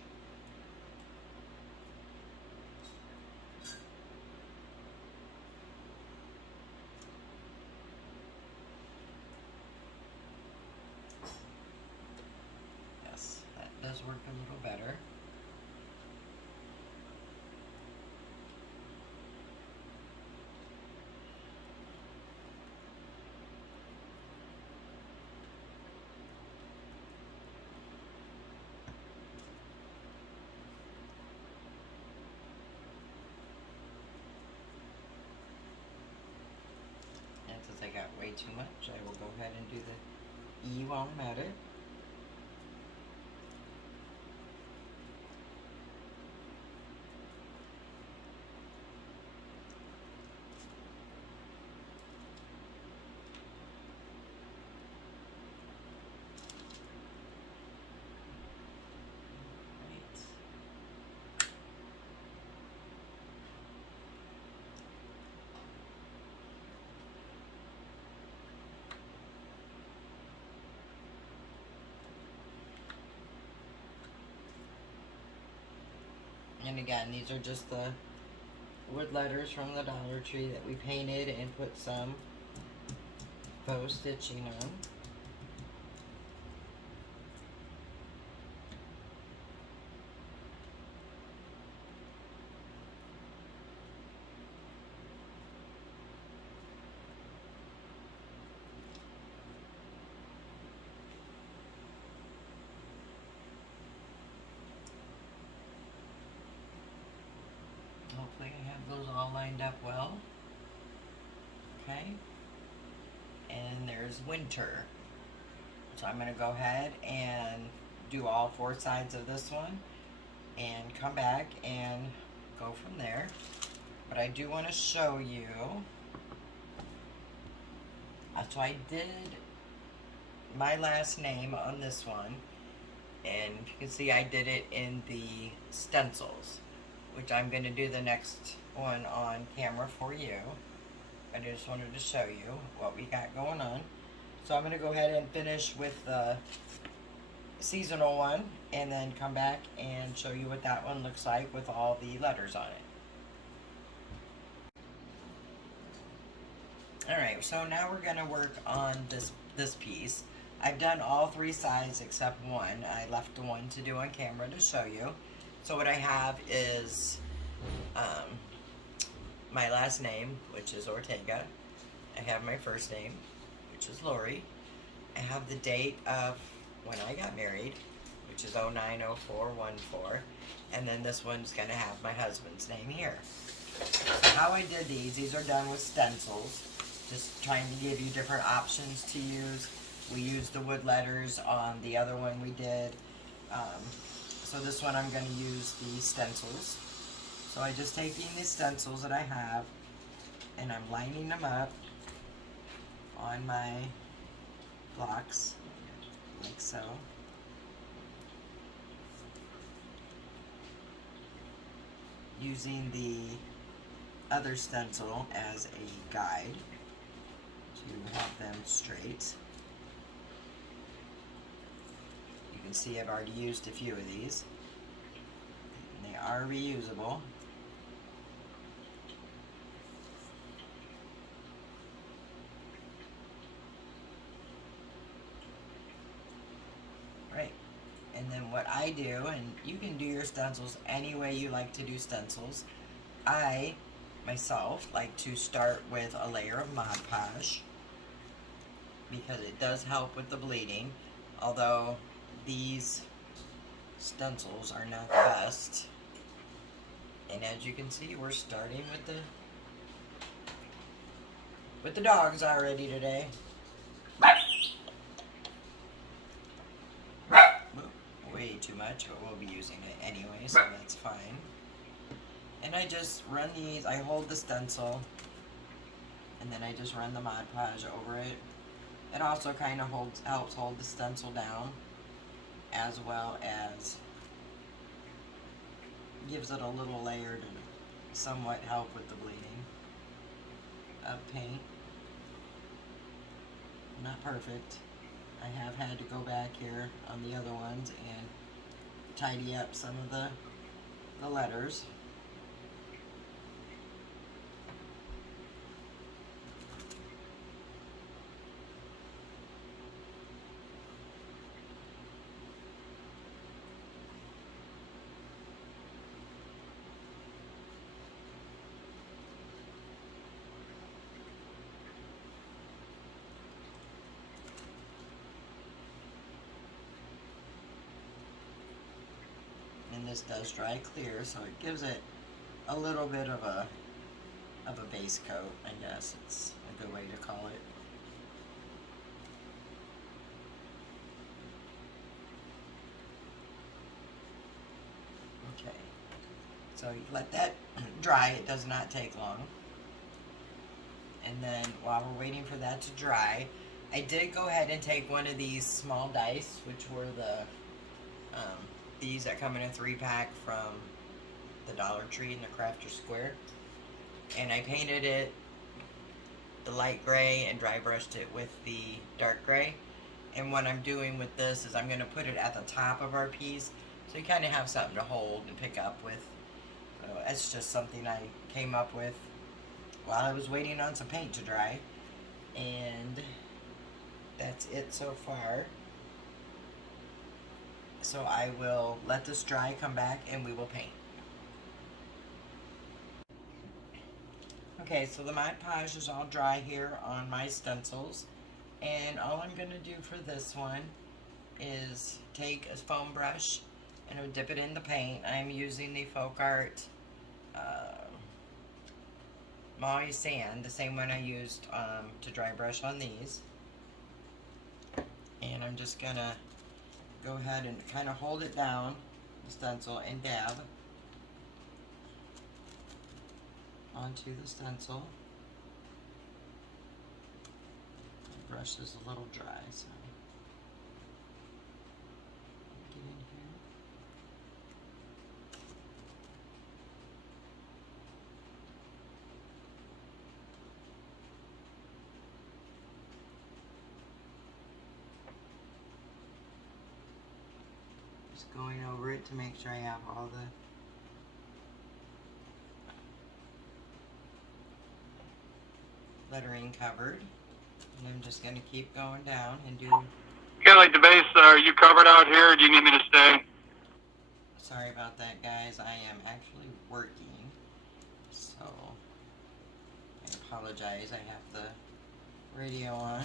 Yes, that does work a little better. Since I got way too much, I will go ahead and do the E while I'm at it. And again, these are just the wood letters from the Dollar Tree that we painted and put some faux stitching on. Hopefully I have those all lined up well. Okay. And there's winter. So I'm going to go ahead and do all 4 sides of this one and come back and go from there. But I do want to show you. So I did my last name on this one. And you can see I did it in the stencils, which I'm going to do the next one on camera for you. I just wanted to show you what we got going on. So I'm going to go ahead and finish with the seasonal one and then come back and show you what that one looks like with all the letters on it. Alright, so now we're going to work on this piece. I've done all 3 sides except one. I left the one to do on camera to show you. So what I have is my last name, which is Ortega. I have my first name, which is Lori. I have the date of when I got married, which is 090414. And then this one's going to have my husband's name here. So how I did these are done with stencils. Just trying to give you different options to use. We used the wood letters on the other one we did. So this one I'm going to use the stencils. So I just taking the stencils that I have and I'm lining them up on my blocks like so. Using the other stencil as a guide to have them straight. You can see I've already used a few of these. And they are reusable. Right. And then what I do, and you can do your stencils any way you like to do stencils. I, myself, like to start with a layer of Mod Podge because it does help with the bleeding, although these stencils are not the best. And as you can see, we're starting with the dogs already today. Way too much, but we'll be using it anyway, so that's fine. And I just run these, I hold the stencil, and then I just run the Mod Podge over it. It also kind of helps hold the stencil down, as well as gives it a little layer to somewhat help with the bleeding. of paint. Not perfect. I have had to go back here on the other ones and tidy up some of the letters. And this does dry clear, so it gives it a little bit of a base coat, I guess it's a good way to call it. Okay, so you let that dry. It does not take long. And then while we're waiting for that to dry, I did go ahead and take one of these small dice, which were these that come in a 3-pack from the Dollar Tree in the Crafter Square, and I painted it the light gray and dry brushed it with the dark gray. And what I'm doing with this is I'm going to put it at the top of our piece, so you kind of have something to hold and pick up with. It's just something I came up with while I was waiting on some paint to dry, and that's it so far. So I will let this dry, come back, and we will paint. Okay, so the Mod Podge is all dry here on my stencils, and all I'm going to do for this one is take a foam brush and I'll dip it in the paint. I'm using the Faux Maui Sand, the same one I used to dry brush on these. And I'm just going to go ahead and kind of hold it down, the stencil, and dab onto the stencil. The brush is a little dry, so get in here. Just going over it to make sure I have all the lettering covered, and I'm just going to keep going down and do. Okay, like the base, are you covered out here, or do you need me to stay? Sorry about that, guys. I am actually working, so I apologize. I have the radio on.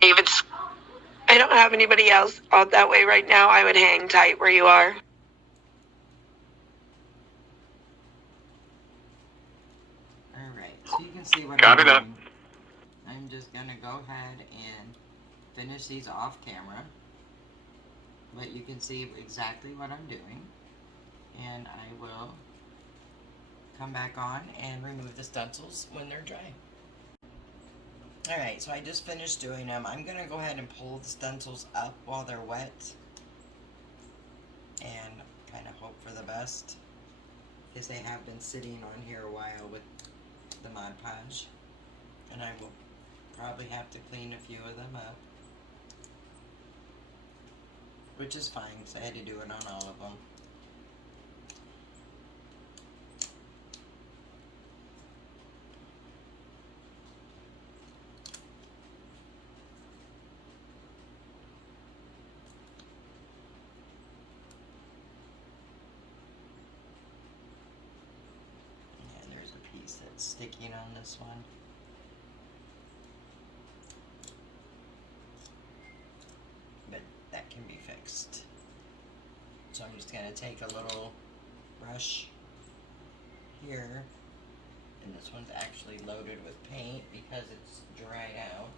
David's. I don't have anybody else out that way right now. I would hang tight where you are. Alright, so you can see what Copy I'm that. doing. I'm just going to go ahead and finish these off camera, but you can see exactly what I'm doing, and I will come back on and remove the stencils when they're dry. Alright, so I just finished doing them. I'm going to go ahead and pull the stencils up while they're wet and kind of hope for the best, because they have been sitting on here a while with the Mod Podge, and I will probably have to clean a few of them up, which is fine because I had to do it on all of them. And there's a piece that's sticking on this one. But that can be fixed. So I'm just going to take a little brush here, and this one's actually loaded with paint because it's dried out.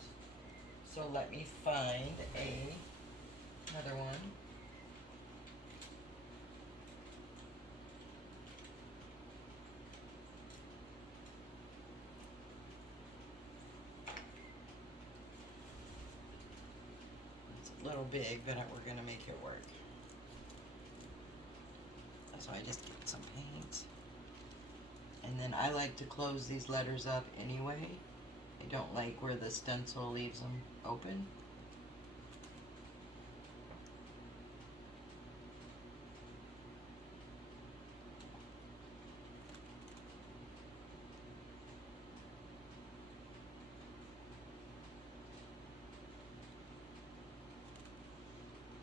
So let me find another one. It's a little big, but we're going to make it work. So I just get some paint. And then I like to close these letters up anyway. I don't like where the stencil leaves them open.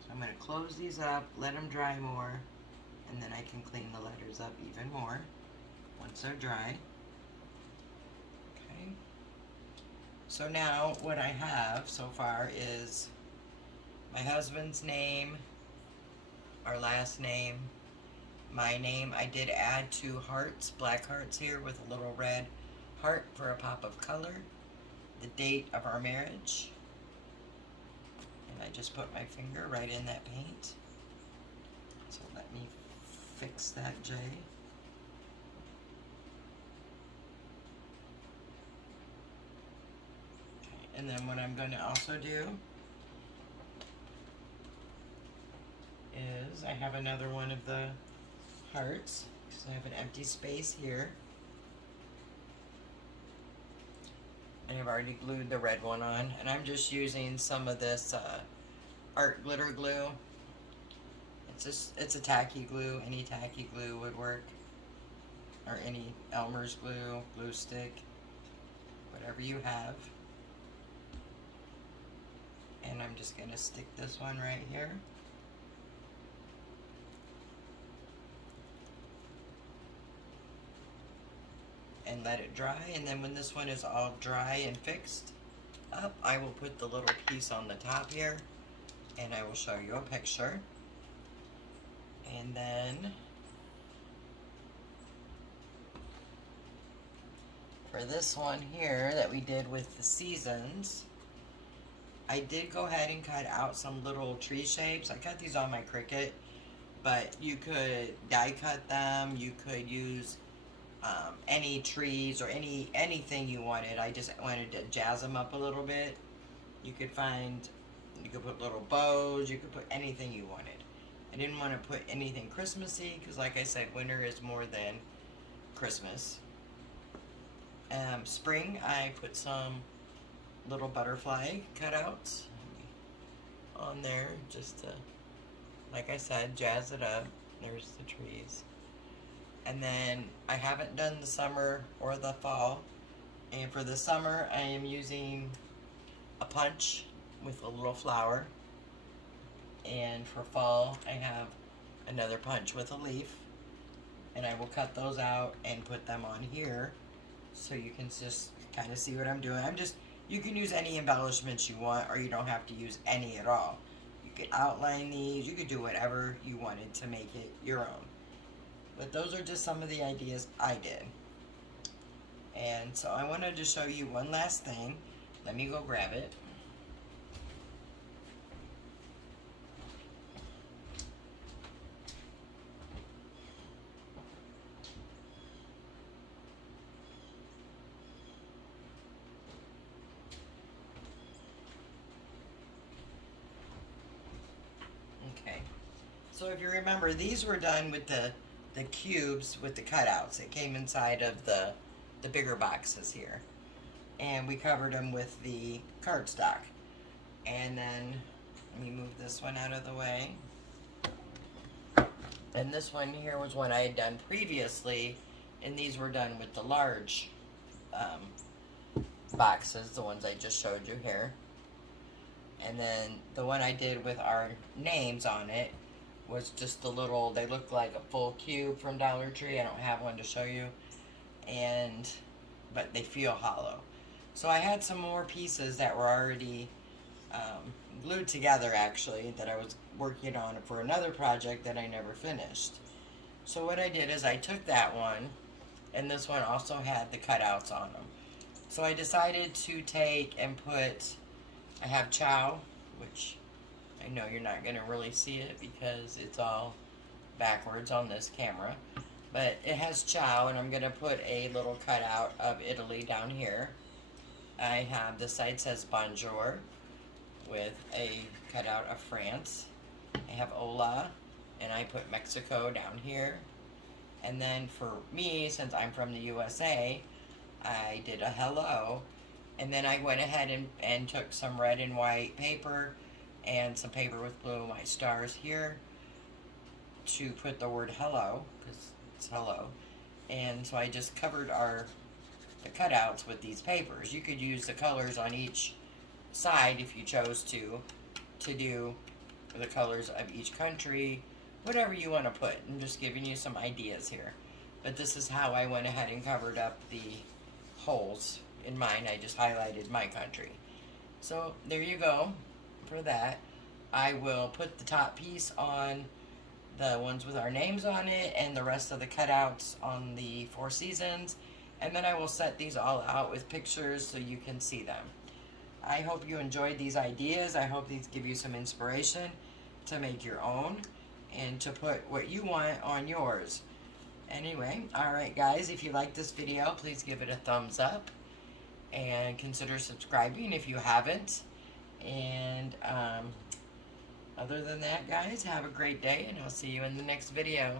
So I'm going to close these up, let them dry more, and then I can clean the letters up even more once they're dry. Okay. So now what I have so far is my husband's name, our last name, my name. I did add 2 hearts, black hearts here with a little red heart for a pop of color, the date of our marriage, and I just put my finger right in that paint. So let me fix that J. Okay, and then what I'm going to also do is I have another one of the hearts, because I have an empty space here. And I've already glued the red one on, and I'm just using some of this art glitter glue. It's a tacky glue. Any tacky glue would work, or any Elmer's glue, glue stick, whatever you have. And I'm just gonna stick this one right here. And let it dry, and then when this one is all dry and fixed up, I will put the little piece on the top here, and I will show you a picture. And then for this one here that we did with the seasons, I did go ahead and cut out some little tree shapes. I cut these on my Cricut, but you could die cut them. You could use any trees or anything you wanted. I just wanted to jazz them up a little bit. You could put little bows, you could put anything you wanted. I didn't want to put anything Christmassy because, like I said, winter is more than Christmas. Spring, I put some little butterfly cutouts on there just to, like I said, jazz it up. There's the trees. And then I haven't done the summer or the fall. And for the summer, I am using a punch with a little flower. And for fall, I have another punch with a leaf. And I will cut those out and put them on here so you can just kind of see what I'm doing. You can use any embellishments you want, or you don't have to use any at all. You could outline these, you could do whatever you wanted to make it your own. But those are just some of the ideas I did. And so I wanted to show you one last thing. Let me go grab it. Okay. So if you remember, these were done with the cubes with the cutouts. It came inside of the bigger boxes here, and we covered them with the cardstock. And then let me move this one out of the way. And this one here was one I had done previously, and these were done with the large boxes, the ones I just showed you here. And then the one I did with our names on it was just the little, they look like a full cube from Dollar Tree. I don't have one to show you, but they feel hollow. So I had some more pieces that were already glued together, actually, that I was working on for another project that I never finished. So what I did is I took that one, and this one also had the cutouts on them. So I decided to take and put, I have Chow, which I know you're not going to really see it because it's all backwards on this camera. But it has Chow, and I'm going to put a little cutout of Italy down here. I have, this side says Bonjour with a cutout of France. I have Hola and I put Mexico down here. And then for me, since I'm from the USA, I did a hello. And then I went ahead and took some red and white paper and some paper with blue, my stars here, to put the word hello, because it's hello. And so I just covered the cutouts with these papers. You could use the colors on each side if you chose to do the colors of each country, whatever you want to put. I'm just giving you some ideas here. But this is how I went ahead and covered up the holes in mine. I just highlighted my country. So there you go for that. I will put the top piece on the ones with our names on it and the rest of the cutouts on the Four Seasons. And then I will set these all out with pictures so you can see them. I hope you enjoyed these ideas. I hope these give you some inspiration to make your own and to put what you want on yours. Anyway, alright guys, if you like this video, please give it a thumbs up and consider subscribing if you haven't. And other than that, guys, have a great day, and I'll see you in the next video.